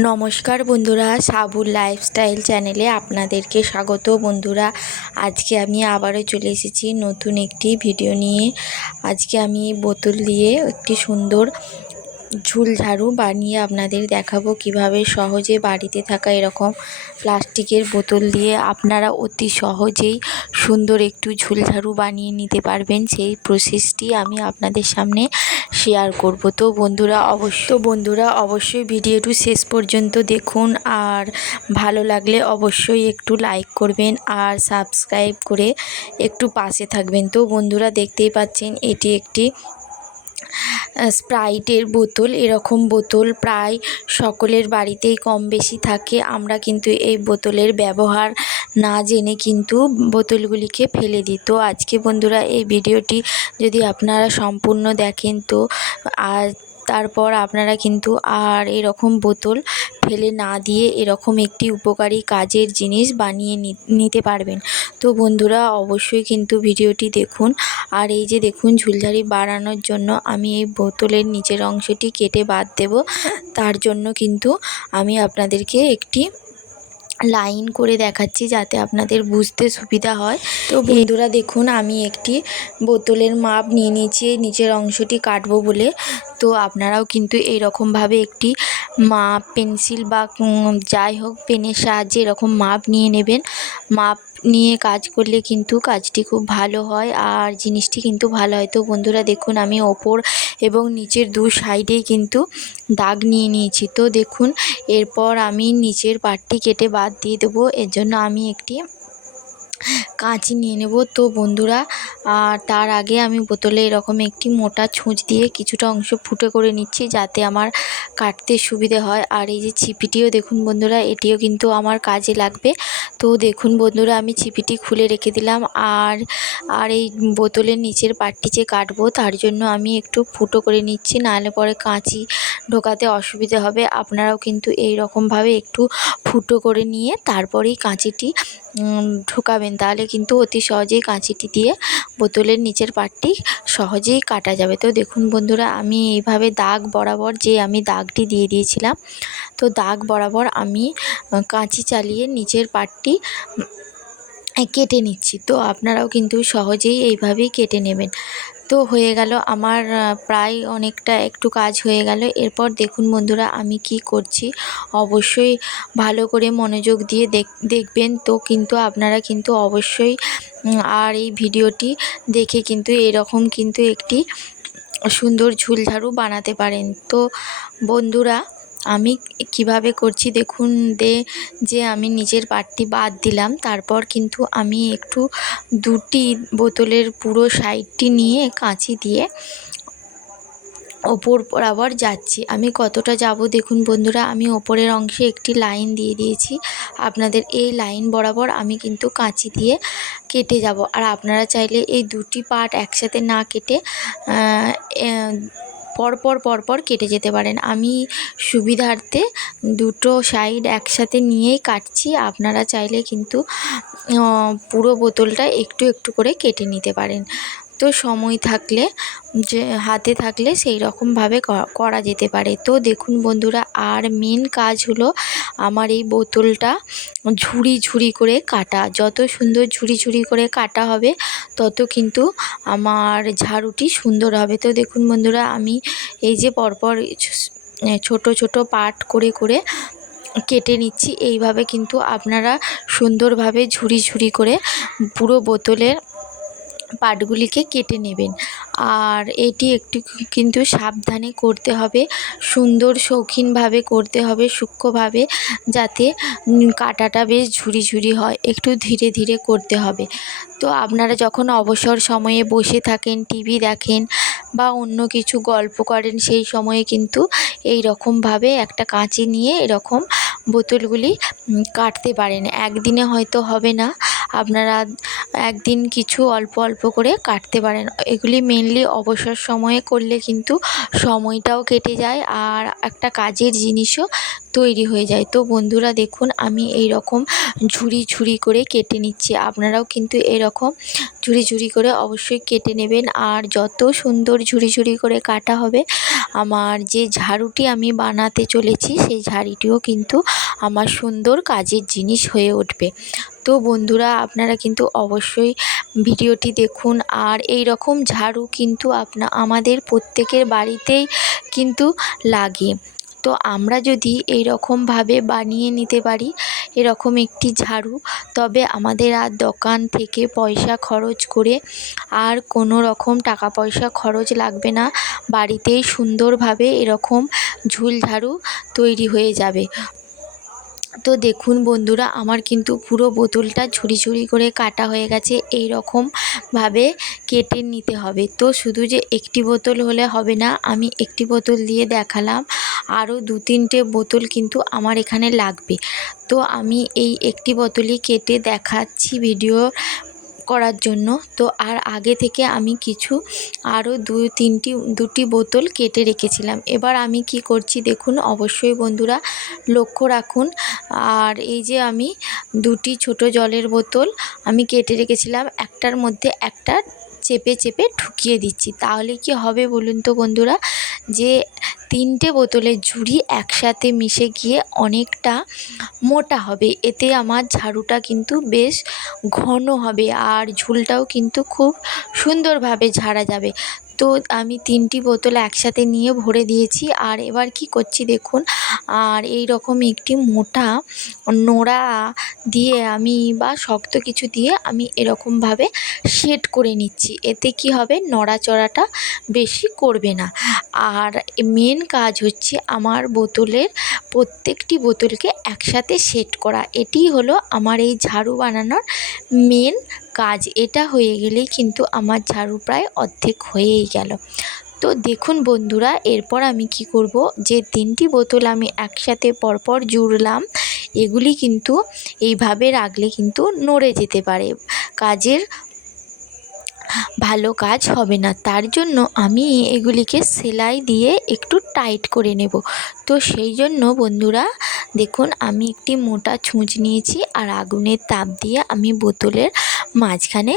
নমস্কার বন্ধুরা সাবুর লাইফস্টাইল চ্যানেলে আপনাদেরকে স্বাগত বন্ধুরা। আজকে আমি আবারও চলে এসেছি নতুন একটি ভিডিও নিয়ে। আজকে আমি বোতল দিয়ে একটি সুন্দর ঝুল ঝাড়ু বানিয়ে আপনাদের দেখাবো কীভাবে সহজে বাড়িতে থাকা এরকম প্লাস্টিকের বোতল দিয়ে আপনারা অতি সহজেই সুন্দর একটু ঝুলঝাড়ু বানিয়ে নিতে পারবেন। সেই প্রসেসটি আমি আপনাদের সামনে শেয়ার করব। তো বন্ধুরা অবশ্য বন্ধুরা অবশ্যই ভিডিওটি শেষ পর্যন্ত দেখুন আর ভালো লাগলে অবশ্যই একটু লাইক করবেন আর সাবস্ক্রাইব করে একটু পাশে থাকবেন। তো বন্ধুরা দেখতেই পাচ্ছেন, এটি একটি স্প্রাইটের বোতল, এরকম বোতল প্রায় সকলের বাড়িতেই কম বেশি থাকে। আমরা কিন্তু এই বোতলের ব্যবহার না জেনে কিন্তু বোতলগুলিকে ফেলে দিই। তো আজকে বন্ধুরা এই ভিডিওটি যদি আপনারা সম্পূর্ণ দেখেন, তো আর তারপর আপনারা কিন্তু আর এরকম বোতল ফেলে না দিয়ে এরকম একটি উপকারী কাজের জিনিস বানিয়ে নিতে পারবেন। তো বন্ধুরা, অবশ্যই কিন্তু ভিডিওটি দেখুন। আর এই যে দেখুন, ঝুলঝাড়ি বাড়ানোর জন্য আমি এই বোতলের নিচের অংশটি কেটে বাদ দেব। তার জন্য কিন্তু আমি আপনাদেরকে একটি লাইন করে দেখাচ্ছি যাতে আপনাদের বুঝতে সুবিধা হয়। তো বন্ধুরা দেখুন আমি একটি বোতলের মাপ নিয়ে নিয়েছি নিচের অংশটি কাটবো বলে। তো আপনারাও কিন্তু এরকমভাবে একটি মাপ পেন্সিল বা যাই হোক পেনের সাহায্যে এরকম মাপ নিয়ে নেবেন। মাপ নিয়ে কাজ করলে কিন্তু কাজটি খুব ভালো হয় আর জিনিসটি কিন্তু ভালো হয়। তো বন্ধুরা দেখুন, আমি ওপর এবং নিচের দু সাইডেই কিন্তু দাগ নিয়ে নিয়েছি। তো দেখুন, এরপর আমি নিচের পাটটি কেটে বাদ দিয়ে দেবো। এর জন্য আমি একটি কাঁচি নিয়ে নেব। তো বন্ধুরা, আর তার আগে আমি বোতলে এরকম একটি মোটা ছুঁচ দিয়ে কিছুটা অংশ ফুটে করে নিচ্ছি যাতে আমার কাটতে সুবিধে হয়। আর এই যে ছিপিটিও দেখুন বন্ধুরা, এটিও কিন্তু আমার কাজে লাগবে। তো দেখুন বন্ধুরা, আমি ছিপিটি খুলে রেখে দিলাম। আর আর এই বোতলের নিচের পাটটি যে কাটবো, তার জন্য আমি একটু ফুটো করে নিচ্ছি। নাহলে পরে কাঁচি ঢোকাতে অসুবিধে হবে। আপনারাও কিন্তু এই রকমভাবে একটু ফুটো করে নিয়ে তারপরেই কাঁচিটি ঢোকাবেন, তাহলে কিন্তু অতি সহজেই কাঁচিটি দিয়ে বোতলের নিচের পাটটি সহজেই কাটা যাবে। তো দেখুন বন্ধুরা, আমি এইভাবে দাগ বরাবর যে আমি দাগটি দিয়ে দিয়েছিলাম, তো দাগ বরাবর আমি কাঁচি চালিয়ে নিচের পাটটি কেটে নিচ্ছি। তো আপনারাও কিন্তু সহজেই এইভাবেই কেটে নেবেন। তো হয়ে গেল। আমার প্রায় অনেকটা একটু কাজ হয়ে গেল। এরপর দেখুন বন্ধুরা আমি কি করছি। অবশ্যই ভালো করে মনোযোগ দিয়ে দেখবেন তো কিন্তু আপনারা কিন্তু অবশ্যই আর এই ভিডিওটি দেখে কিন্তু এরকম কিন্তু একটি সুন্দর ঝুলঝাড়ু বানাতে পারেন। তো বন্ধুরা আমি কীভাবে করছি দেখুন, দে, যে আমি নিজের পাটটি বাদ দিলাম, তারপর কিন্তু আমি একটু দুটি বোতলের পুরো সাইডটি নিয়ে কাঁচি দিয়ে ওপর বরাবর যাচ্ছি। আমি কতটা যাব দেখুন বন্ধুরা, আমি ওপরের অংশে একটি লাইন দিয়ে দিয়েছি। আপনাদের এই লাইন বরাবর আমি কিন্তু কাঁচি দিয়ে কেটে যাব। আর আপনারা চাইলে এই দুটি পার্ট একসাথে না কেটে পরপর পরপর কেটে যেতে পারেন। আমি সুবিধার্থে দুটো সাইড একসাথে নিয়েই কাটছি। আপনারা চাইলে কিন্তু পুরো বোতলটা একটু একটু করে কেটে নিতে পারেন। তো সময় থাকলে, যে হাতে থাকলে সেই রকমভাবে করা যেতে পারে। তো দেখুন বন্ধুরা, আর মেন কাজ হলো আমার এই বোতলটা ঝুড়ি ঝুড়ি করে কাটা। যত সুন্দর ঝুড়ি ঝুড়ি করে কাটা হবে, তত কিন্তু আমার ঝাড়ুটি সুন্দর হবে। তো দেখুন বন্ধুরা, আমি এই যে পরপর ছোট ছোট পাট করে করে কেটে নিচ্ছি। এইভাবে কিন্তু আপনারা সুন্দরভাবে ঝুড়ি ঝুড়ি করে পুরো বোতলের পাটগুলিকে কেটে নেবেন। আর এটি একটু কিন্তু সাবধানে করতে হবে, সুন্দর শৌখিনভাবে করতে হবে, সূক্ষ্মভাবে, যাতে কাটাটা বেশ ঝুরি ঝুরি হয়, একটু ধীরে ধীরে করতে হবে। তো আপনারা যখন অবসর সময়ে বসে থাকেন, টিভি দেখেন বা অন্য কিছু গল্প করেন, সেই সময়ে কিন্তু এই রকমভাবে একটা কাঁচি নিয়ে এরকম বোতলগুলি কাটতে পারেন। একদিনে হয়তো হবে না। আপনারা একদিন কিছু অল্প অল্প করে কাটতে পারেন। এগুলি মেনলি অবসর সময়ে করলে কিন্তু সময়টাও কেটে যায় আর একটা কাজের জিনিসও তৈরি হয়ে যায়। তো বন্ধুরা, দেখুন, আমি এই রকম ঝুরি ঝুরি করে কেটে নিচ্ছি। আপনারাও কিন্তু এরকম ঝুরি ঝুরি করে অবশ্যই কেটে নেবেন। আর যত সুন্দর ঝুরি ঝুরি করে কাটা হবে, আমার যে ঝাড়ুটি আমি বানাতে চলেছি, সেই ঝাড়িটিও কিন্তু আমার সুন্দর কাজের জিনিস হয়ে উঠবে। তো বন্ধুরা, আপনারা কিন্তু অবশ্যই ভিডিওটি দেখুন। আর এই রকম ঝাড়ু কিন্তু আপনা, আমাদের প্রত্যেকের বাড়িতেই কিন্তু লাগে। তো আমরা যদি এই রকমভাবে বানিয়ে নিতে পারি, এরকম একটি ঝাড়ু, তবে আমাদের আর দোকান থেকে পয়সা খরচ করে আর কোনো রকম টাকা পয়সা খরচ লাগবে না। বাড়িতেই সুন্দরভাবে এরকম ঝুল ঝাড়ু তৈরি হয়ে যাবে। তো দেখুন বন্ধুরা, আমার কিন্তু পুরো বোতলটা ঝুড়ি ঝুড়ি করে কাটা হয়ে গেছে। এই রকমভাবে কেটে নিতে হবে। তো শুধু যে একটি বোতল হলে হবে না, আমি একটি বোতল দিয়ে দেখালাম। আরও দু তিনটে বোতল কিন্তু আমার এখানে লাগবে। তো আমি এই একটি বোতলই কেটে দেখাচ্ছি ভিডিও করার জন্য। তো আর আগে থেকে আমি কিছু আরও দু তিনটি, দুটি বোতল কেটে রেখেছিলাম। এবার আমি কি করছি দেখুন, অবশ্যই বন্ধুরা লক্ষ্য রাখুন। আর এই যে আমি দুটি ছোট জলের বোতল আমি কেটে রেখেছিলাম। একটার মধ্যে একটা চেপে চেপে ঢুকিয়ে দিচ্ছি। তাহলে কি হবে বলুন তো বন্ধুরা? যে তিনটে বোতলের ঝুড়ি একসাথে মিশে গিয়ে অনেকটা মোটা হবে। এতে আমার ঝাড়ুটা কিন্তু বেশ ঘন হবে আর ঝুলটাও কিন্তু খুব সুন্দরভাবে ঝাড়া যাবে। তো আমি তিনটি বোতল একসাথে নিয়ে ভরে দিয়েছি। আর এবার কি করছি দেখুন, আর এই রকম একটি মোটা নোড়া দিয়ে আমি বা শক্ত কিছু দিয়ে আমি এরকমভাবে সেট করে নিচ্ছি। এতে কি হবে নড়াচড়াটা বেশি করবে না। আর মেন কাজ হচ্ছে আমার বোতলের প্রত্যেকটি বোতলকে একসাথে সেট করা। এটিই হলো আমার এই ঝাড়ু বানানোর মেন কাজ, এটা হয়ে গেলেই কিন্তু আমার ঝাড়ু প্রায় অর্ধেক হয়েই গেল। তো দেখুন বন্ধুরা, এরপর আমি কি করব? যে তিনটি বোতল আমি একসাথে পরপর জুড়লাম, এগুলি কিন্তু এইভাবে রাখলে কিন্তু নড়ে যেতে পারে। কাজের ভালো কাজ হবে না। তার জন্য আমি এগুলিকে সেলাই দিয়ে একটু টাইট করে নেব। তো সেই জন্য বন্ধুরা, দেখুন আমি একটি মোটা ছুঁচ নিয়েছি আর আগুনের তাপ দিয়ে আমি বোতলের মাঝখানে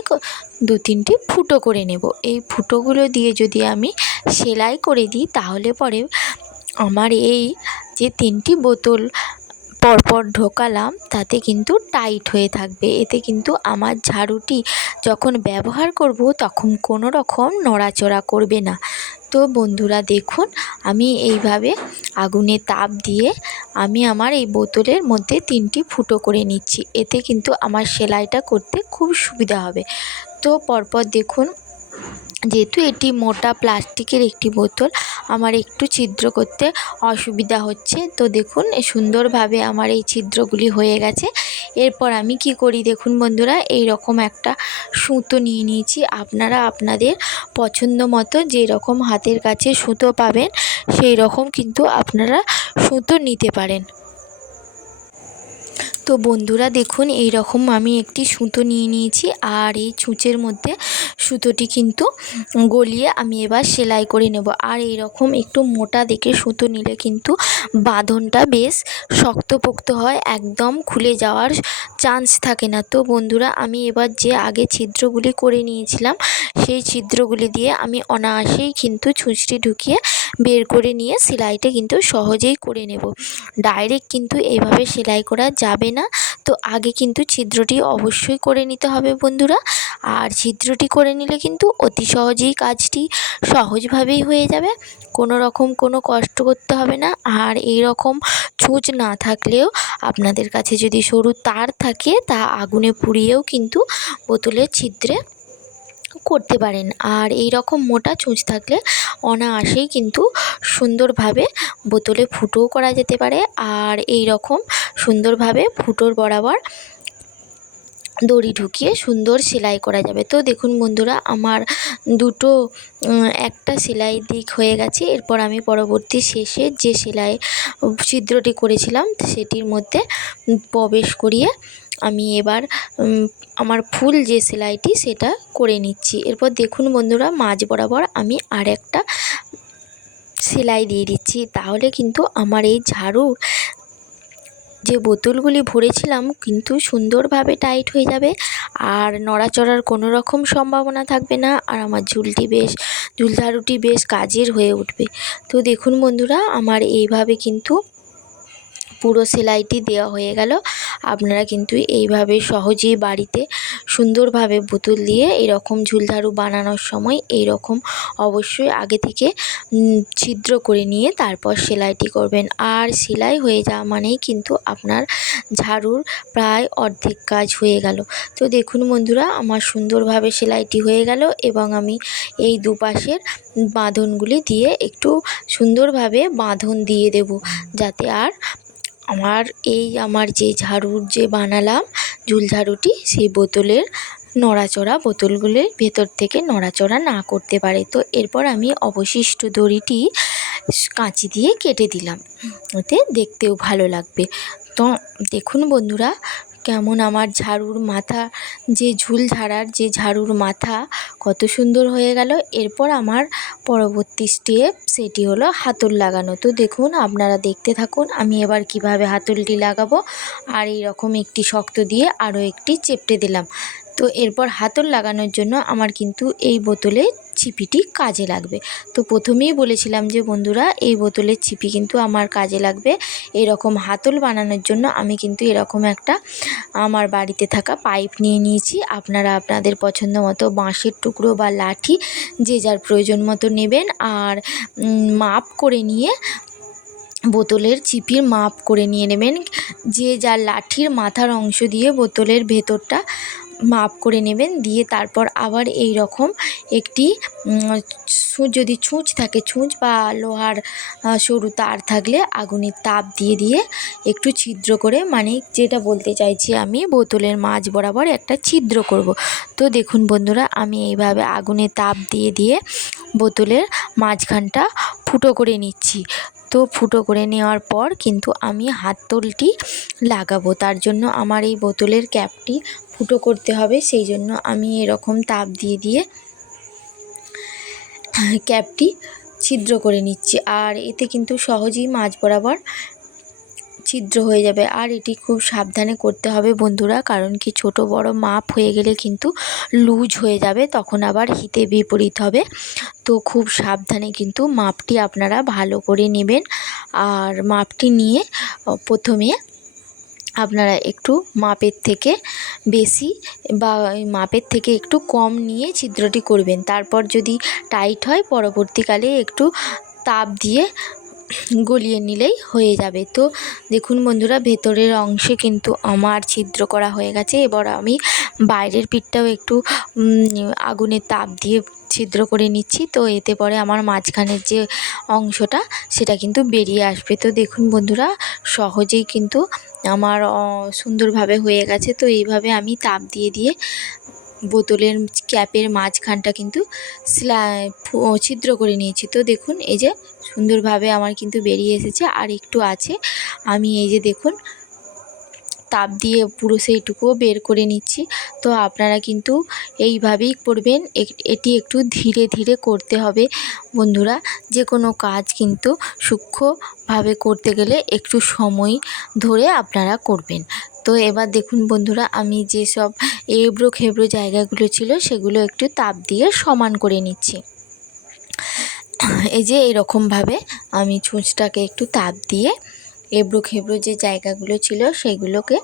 দু তিনটি ফুটো করে নেব। এই ফুটোগুলো দিয়ে যদি আমি সেলাই করে দিই, তাহলে পরে আমার এই যে তিনটি বোতল পরপর ঢোকালাম, তাতে কিন্তু টাইট হয়ে থাকবে। এতে কিন্তু আমার ঝাড়ুটি যখন ব্যবহার করব, তখন কোনো রকম নড়াচড়া করবে না। তো বন্ধুরা, দেখুন, আমি এইভাবে আগুনে তাপ দিয়ে আমি আমার এই বোতলের মধ্যে তিনটি ফুটো করে নিচ্ছি। এতে কিন্তু আমার সেলাইটা করতে খুব সুবিধা হবে। তো পরপর দেখুন যেহেতু এটি মোটা প্লাস্টিকের একটি বোতল, আমার একটু ছিদ্র করতে অসুবিধা হচ্ছে। তো দেখুন, সুন্দরভাবে আমার এই ছিদ্রগুলি হয়ে গেছে। এরপর আমি কি করি দেখুন বন্ধুরা এই রকম একটা সুতো নিয়ে নিয়েছি। আপনারা আপনাদের পছন্দ মতো যেরকম হাতের কাছে সুতো পাবেন সেই রকম কিন্তু আপনারা সুতো নিতে পারেন। তো বন্ধুরা দেখুন এই রকম আমি একটি সুতো নিয়ে নিয়েছি আর এই ছুঁচের মধ্যে সুতোটি কিন্তু গলিয়ে আমি এবার সেলাই করে নেব। আর এই রকম একটু মোটা দেখে সুতো নিলে কিন্তু বাঁধনটা বেশ শক্তপোক্ত হয়, একদম খুলে যাওয়ার চান্স থাকে না। তো বন্ধুরা, আমি এবার যে আগে ছিদ্রগুলি করে নিয়েছিলাম, সেই ছিদ্রগুলি দিয়ে আমি অনায়াসেই কিন্তু ছুঁচটি ঢুকিয়ে বের করে নিয়ে সেলাইটা কিন্তু সহজেই করে নেব। ডাইরেক্ট কিন্তু এইভাবে সেলাই করা যাবে না। তো আগে কিন্তু ছিদ্রটি অবশ্যই করে নিতে হবে বন্ধুরা। আর ছিদ্রটি করে নিলে কিন্তু অতি সহজেই কাজটি সহজভাবেই হয়ে যাবে। কোনো রকম কোনো কষ্ট করতে হবে না। আর এই রকম ছুঁচ না থাকলেও আপনাদের কাছে যদি সরু তার থাকে, তা আগুনে পুড়িয়েও কিন্তু বোতলের ছিদ্রে করতে পারেন। আর এই রকম মোটা চুঁচ থাকলে অনায়াসেই কিন্তু সুন্দরভাবে বোতলে ফুটোও করা যেতে পারে। আর এই রকম সুন্দরভাবে ফুটোর বরাবর দড়ি ঢুকিয়ে সুন্দর সেলাই করা যাবে। তো দেখুন বন্ধুরা, আমার দুটো একটা সেলাই দিক হয়ে গেছে। এরপর আমি পরবর্তী শেষে যে সেলাই, ছিদ্রটি করেছিলাম, সেটির মধ্যে প্রবেশ করিয়ে আমি এবার আমার ফুল যে সেলাইটি সেটা করে নিচ্ছি। এরপর দেখুন বন্ধুরা, মাঝ বরাবর আমি আর একটা সেলাই দিয়ে দিচ্ছি। তাহলে কিন্তু আমার এই ঝাড়ুর যে বোতলগুলি ভরেছিলাম কিন্তু সুন্দরভাবে টাইট হয়ে যাবে আর নড়াচড়ার কোনো রকম সম্ভাবনা থাকবে না আর আমার ঝুলটি বেশ ঝুলঝাড়ুটি বেশ কাজের হয়ে উঠবে। তো দেখুন বন্ধুরা, আমার এইভাবে কিন্তু পুরো সেলাইটি দেওয়া হয়ে গেল। আপনারা কিন্তু এইভাবে সহজেই বাড়িতে সুন্দরভাবে বোতল দিয়ে এরকম ঝুলঝাড়ু বানানোর সময় এই রকম অবশ্যই আগে থেকে ছিদ্র করে নিয়ে তারপর সেলাইটি করবেন। আর সেলাই হয়ে যাওয়া মানেই কিন্তু আপনার ঝাড়ুর প্রায় অর্ধেক কাজ হয়ে গেল। তো দেখুন বন্ধুরা, আমার সুন্দরভাবে সেলাইটি হয়ে গেল এবং আমি এই দুপাশের বাঁধনগুলি দিয়ে একটু সুন্দরভাবে বাঁধন দিয়ে দেব। যাতে আর আমার এই আমার যে ঝাড়ুর যে বানালাম ঝুল ঝাড়ুটি, সেই বোতলের নড়াচড়া বোতলগুলির ভেতর থেকে নড়াচড়া না করতে পারে। তো এরপর আমি অবশিষ্ট দড়িটি কাঁচি দিয়ে কেটে দিলাম। ওতে দেখতেও ভালো লাগবে। তো দেখুন বন্ধুরা কেমন আমার ঝাড়ুর মাথা, যে ঝুল ঝাড়ার যে ঝাড়ুর মাথা, কত সুন্দর হয়ে গেল। এরপর আমার পরবর্তী স্টেপ সেটি হলো হাতল লাগানো। তো দেখুন, আপনারা দেখতে থাকুন, আমি এবার কীভাবে হাতলটি লাগাবো। আর এই রকম একটি শক্ত দিয়ে আরও একটি চেপটে দিলাম। তো এরপর হাতল লাগানোর জন্য আমার কিন্তু এই বোতলে ছিপিটি কাজে লাগবে। তো প্রথমেই বলেছিলাম যে, বন্ধুরা, এই বোতলের ছিপি কিন্তু আমার কাজে লাগবে। এরকম হাতল বানানোর জন্য আমি কিন্তু এরকম একটা আমার বাড়িতে থাকা পাইপ নিয়ে নিয়েছি। আপনারা আপনাদের পছন্দ মতো বাঁশের টুকরো বা লাঠি যে যার প্রয়োজন মতো নেবেন আর মাপ করে নিয়ে বোতলের চিপির মাপ করে নিয়ে নেবেন। যে যার লাঠির মাথার অংশ দিয়ে বোতলের ভেতরটা মাপ করে নেবেন, দিয়ে তারপর আবার এই রকম একটি যদি ছুঁচ থাকে, ছুঁচ বা লোহার সরু তার থাকলে আগুনের তাপ দিয়ে দিয়ে একটু ছিদ্র করে মানে যেটা বলতে চাইছি আমি, বোতলের মাঝ বরাবর একটা ছিদ্র করব। তো দেখুন বন্ধুরা, আমি এইভাবে আগুনে তাপ দিয়ে দিয়ে বোতলের মাঝখানটা ফুটো করে নিচ্ছি। তো ফুটো করে নেওয়ার পর কিন্তু আমি হাতলটি লাগাবো। তার জন্য আমার এই বোতলের ক্যাপটি ফুটো করতে হবে, সেই জন্য আমি এরকম তাপ দিয়ে দিয়ে ক্যাপটি ছিদ্র করে নিচ্ছি। আর এতে কিন্তু সহজেই মাছ বরাবর ছিদ্র হয়ে যাবে। আর এটি খুব সাবধানে করতে হবে বন্ধুরা, কারণ কি ছোট বড় মাপ হয়ে গেলে কিন্তু লুজ হয়ে যাবে, তখন আবার হিতে বিপরীত হবে। তো খুব সাবধানে কিন্তু মাপটি আপনারা ভালো করে নেবেন। আর মাপটি নিয়ে প্রথমে আপনারা একটু মাপের থেকে বেশি বা মাপের থেকে একটু কম নিয়ে ছিদ্রটি করবেন। তারপর যদি টাইট হয়, পরবর্তীকালে একটু তাপ দিয়ে গলিয়ে নিলেই হয়ে যাবে। তো দেখুন বন্ধুরা, ভেতরের অংশে কিন্তু আমার ছিদ্র করা হয়ে গেছে। এবার আমি বাইরের পিঠটাও একটু আগুনের তাপ দিয়ে ছিদ্র করে নিচ্ছি। তো এতে পরে আমার মাঝখানের যে অংশটা, সেটা কিন্তু বেরিয়ে আসবে। তো দেখুন বন্ধুরা, সহজেই কিন্তু আমার সুন্দরভাবে হয়ে গেছে। তো এইভাবে আমি তাপ দিয়ে দিয়ে বোতলের ক্যাপের মাঝখানটা কিন্তু ছিদ্র করে নিয়েছি। তো দেখুন, এই যে সুন্দরভাবে আমার কিন্তু বেরিয়ে এসেছে, আর একটু আছে। আমি এই যে দেখুন, তাপ দিয়ে পুরো সেইটুকুও বের করে নিচ্ছি। তো আপনারা কিন্তু এইভাবেই করবেন, এটি একটু ধীরে ধীরে করতে হবে। বন্ধুরা, যে কোনো কাজ কিন্তু সূক্ষ্মভাবে করতে গেলে একটু সময় ধরে আপনারা করবেন। তো এবার দেখুন বন্ধুরা, আমি যেসব এবড়ো খেবড়ো জায়গাগুলো ছিল, সেগুলো একটু তাপ দিয়ে সমান করে নিচ্ছি। এই যে এরকমভাবে আমি ছুঁচটাকে একটু তাপ দিয়ে এবড়ো খেবড়ো যে জায়গাগুলো ছিল সেগুলোকে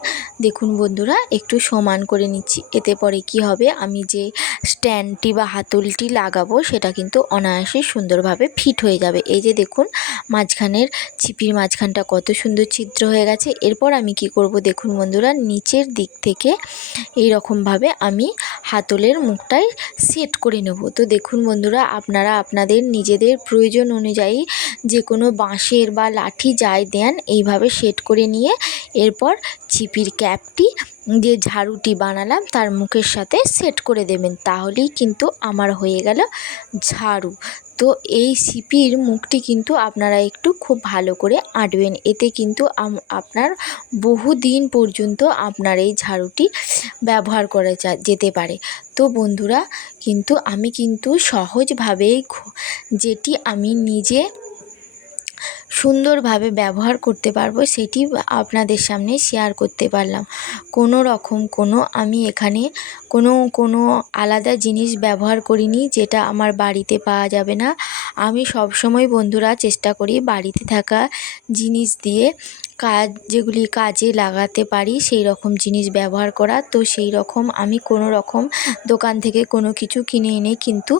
দেখুন বন্ধুরা, একটু সমান করে নিচ্ছি। এতে পরে কি হবে? আমি যে স্ট্যান্ডটি বা হাতলটি লাগাবো, সেটা কিন্তু অনায়াসে সুন্দরভাবে ফিট হয়ে যাবে। এই যে দেখুন, মাঝখানের ছিপির মাঝখানটা কত সুন্দর ছিদ্র হয়ে গেছে। এরপর আমি কি করব দেখুন বন্ধুরা, নিচের দিক থেকে এই রকমভাবে আমি হাতলের মুখটাই সেট করে নেব। তো দেখুন বন্ধুরা, আপনারা আপনাদের নিজেদের প্রয়োজন অনুযায়ী যে কোনো বাঁশের বা লাঠি যাই দেন এইভাবে সেট করে নিয়ে এরপর ছিপির ক্যাপটি যে ঝাড়ুটি বানালাম তার মুখের সাথে সেট করে দেবেন। তাহলেই কিন্তু আমার হয়ে গেল ঝাড়ু। তো এই সিপির মুখটি কিন্তু আপনারা একটু খুব ভালো করে আঁটবেন। এতে কিন্তু আপনার বহু দিন পর্যন্ত আপনার এই ঝাড়ুটি ব্যবহার করা যেতে পারে। তো বন্ধুরা, কিন্তু আমি কিন্তু সহজভাবেই যেটি আমি নিজে সুন্দরভাবে ব্যবহার করতে পারব, সেটি আপনাদের সামনে শেয়ার করতে পারলাম। কোনো রকম কোনো আমি এখানে কোনো কোনো আলাদা জিনিস ব্যবহার করিনি যেটা আমার বাড়িতে পাওয়া যাবে না। আমি সবসময় বন্ধুরা চেষ্টা করি বাড়িতে থাকা জিনিস দিয়ে কাজ, যেগুলি কাজে লাগাতে পারি সেই রকম জিনিস ব্যবহার করা। তো সেই রকম আমি কোনো রকম দোকান থেকে কোনো কিছু কিনে এনে কিন্তু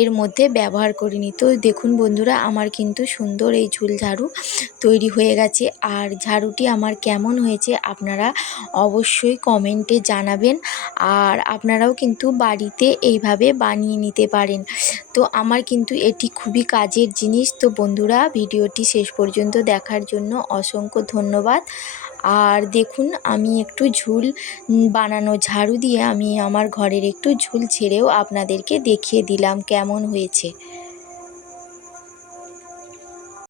এর মধ্যে ব্যবহার করিনি। তো দেখুন বন্ধুরা, আমার কিন্তু সুন্দর এই ঝুল ঝাড়ু তৈরি হয়ে গেছে। আর ঝাড়ুটি আমার কেমন হয়েছে আপনারা অবশ্যই কমেন্টে জানাবেন। আর আপনারাও কিন্তু বাড়িতে এইভাবে বানিয়ে নিতে পারেন। তো আমার কিন্তু এটি খুবই কাজের জিনিস। তো বন্ধুরা, ভিডিওটি শেষ পর্যন্ত দেখার জন্য অসংখ্য ধন্যবাদ। আর দেখুন, আমি একটু ঝুল বানানো ঝাড়ু দিয়ে আমি আমার ঘরের একটু ঝুল ছেড়েও আপনাদেরকে দেখিয়ে দিলাম কেমন হয়েছে।